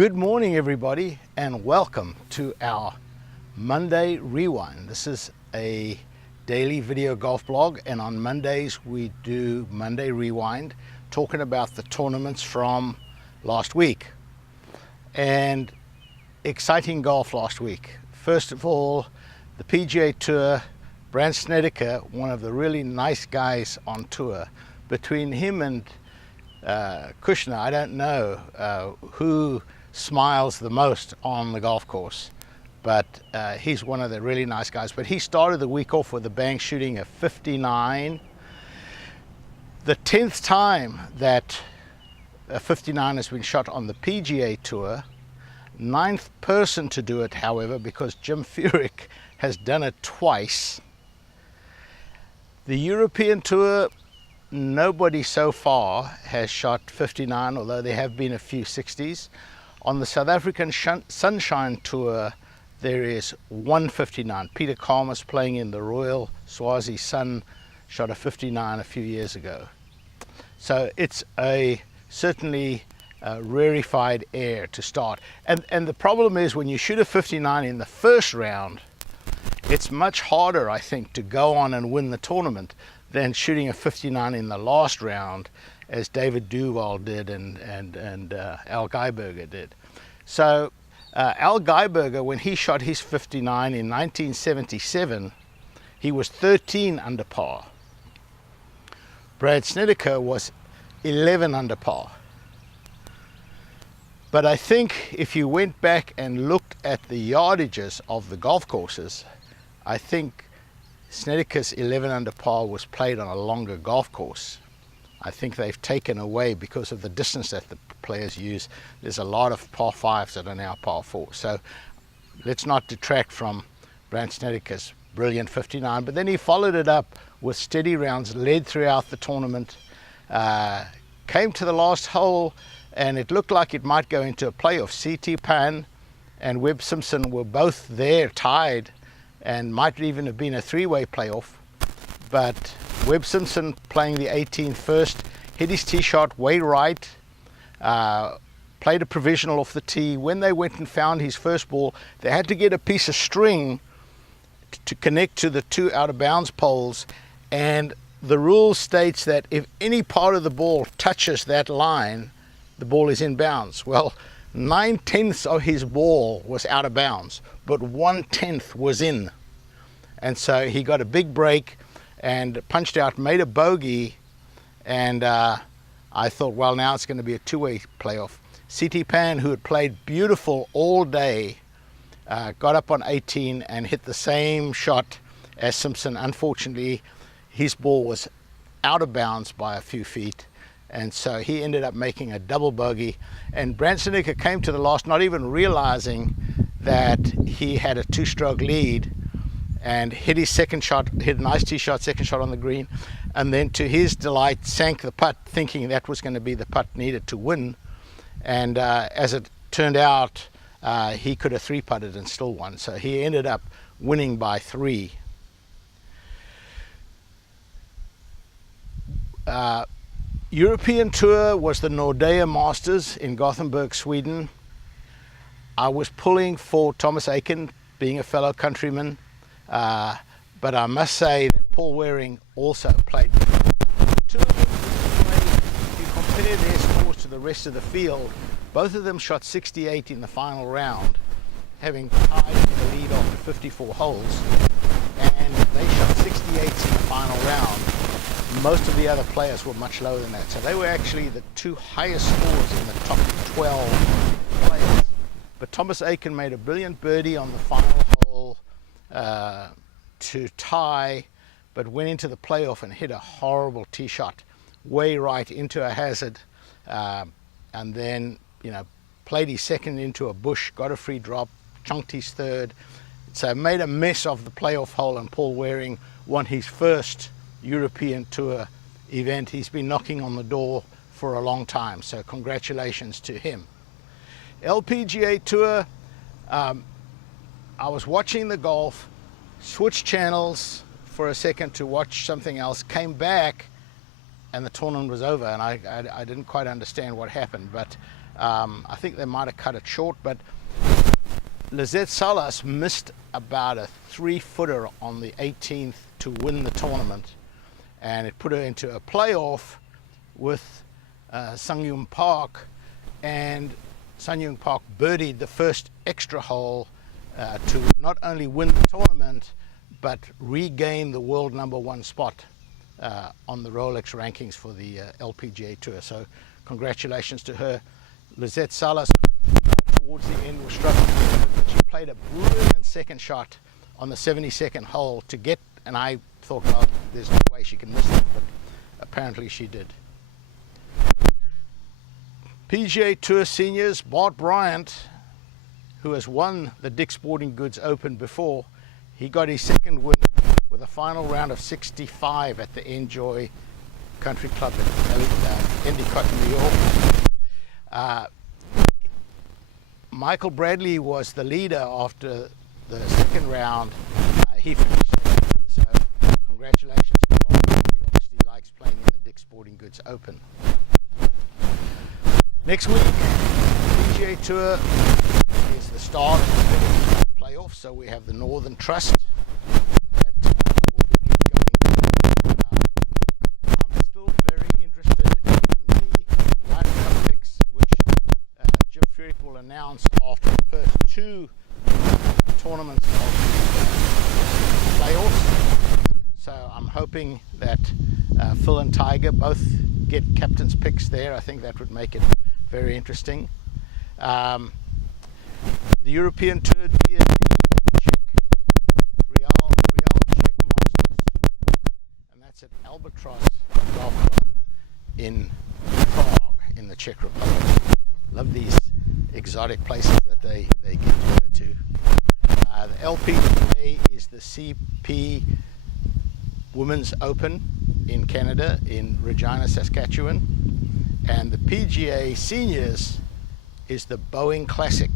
Good morning, everybody, and welcome to our Monday Rewind. This is a daily video golf blog, and on Mondays we do Monday Rewind, talking about the tournaments from last week. And exciting golf last week. First of all, the PGA Tour, Brandt Snedeker, one of the really nice guys on tour. Between him and Kushner, I don't know who smiles the most on the golf course, but he's one of the really nice guys. But he started the week off with a bang, shooting a 59. The 10th time that a 59 has been shot on the PGA Tour. 9th person to do it, however, because Jim Furyk has done it twice. The European Tour, nobody so far has shot 59, although there have been a few 60s. On the South African Sunshine Tour, there is 159. Peter Khamis, playing in the Royal Swazi Sun, shot a 59 a few years ago. So it's certainly a rarefied air to start. And the problem is, when you shoot a 59 in the first round, it's much harder, I think, to go on and win the tournament than shooting a 59 in the last round, as David Duval did and Al Geiberger did. So Al Geiberger, when he shot his 59 in 1977, he was 13 under par. Brandt Snedeker was 11 under par. But I think if you went back and looked at the yardages of the golf courses, I think Snedeker's 11 under par was played on a longer golf course. I think they've taken away, because of the distance that the players use, there's a lot of par 5s that are now par 4. So let's not detract from Brandt Snedeker's brilliant 59. But then he followed it up with steady rounds, led throughout the tournament, came to the last hole, and it looked like it might go into a playoff. C.T. Pan and Webb Simpson were both there, tied, and might even have been a three-way playoff. But Webb Simpson, playing the 18th first, hit his tee shot way right, played a provisional off the tee. When they went and found his first ball, they had to get a piece of string to connect to the two out-of-bounds poles, and the rule states that if any part of the ball touches that line, the ball is in bounds. Well, 9/10 of his ball was out of bounds, but 1/10 was in. And so he got a big break and punched out, made a bogey, and I thought, well, now it's going to be a two-way playoff. C.T. Pan, who had played beautiful all day, got up on 18 and hit the same shot as Simpson. Unfortunately, his ball was out of bounds by a few feet, and so he ended up making a double bogey. And Brandt Snedeker came to the last not even realizing that he had a two-stroke lead, and hit his second shot, hit a nice tee shot, second shot on the green, and then to his delight sank the putt, thinking that was going to be the putt needed to win. And as it turned out, he could have three-putted and still won. So he ended up winning by 3. European Tour was the Nordea Masters in Gothenburg, Sweden. I was pulling for Thomas Aiken, being a fellow countryman, but I must say that Paul Waring also played. Two of them, if you compare their scores to the rest of the field, both of them shot 68 in the final round, having tied the lead after 54 holes, and they shot 68 in the final round. Most of the other players were much lower than that. So they were actually the two highest scores in the top 12 players. But Thomas Aiken made a brilliant birdie on the final hole to tie, but went into the playoff and hit a horrible tee shot way right into a hazard, and then played his second into a bush, got a free drop, chunked his third. So made a mess of the playoff hole, and Paul Waring won his first European Tour event. He's been knocking on the door for a long time, so congratulations to him. LPGA Tour, I was watching the golf, switched channels for a second to watch something else, came back, and the tournament was over, and I didn't quite understand what happened. But I think they might have cut it short, but Lizette Salas missed about a 3-footer on the 18th to win the tournament, and it put her into a playoff with Sung-Yoon Park, and Sung-Yoon Park birdied the first extra hole to not only win the tournament but regain the world #1 spot on the Rolex rankings for the LPGA Tour. So congratulations to her. Lizette Salas towards the end was struggling, but she played a brilliant second shot on the 72nd hole to get, and I thought, well, there's no way she can miss it, but apparently she did. PGA Tour seniors, Bart Bryant, who has won the Dick's Sporting Goods Open before, he got his second win with a final round of 65 at the Enjoy Country Club at Endicott, New York. Michael Bradley was the leader after the second round. He finished second. So congratulations to Bart. He obviously likes playing in the Dick's Sporting Goods Open. Next week, PGA Tour is the start of the playoffs, so we have the Northern Trust that will be going. I'm still very interested in the Ryder Cup picks, which Jim Furyk will announce after the first 2 tournaments of the playoffs. So I'm hoping that Phil and Tiger both get captain's picks there. I think that would make it very interesting. The European Tour DSD Czech Real Czech Masters, and that's at Albatross Golf Club in Prague in the Czech Republic. Love these exotic places that they get to go to. The LPGA is the CP Women's Open in Canada, in Regina, Saskatchewan, and the PGA Seniors is the Boeing Classic.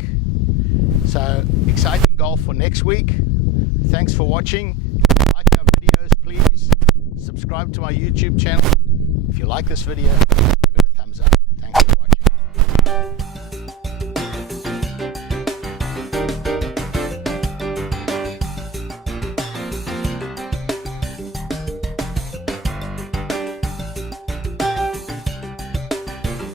So exciting golf for next week. Thanks for watching. If you like our videos, please subscribe to my YouTube channel. If you like this video,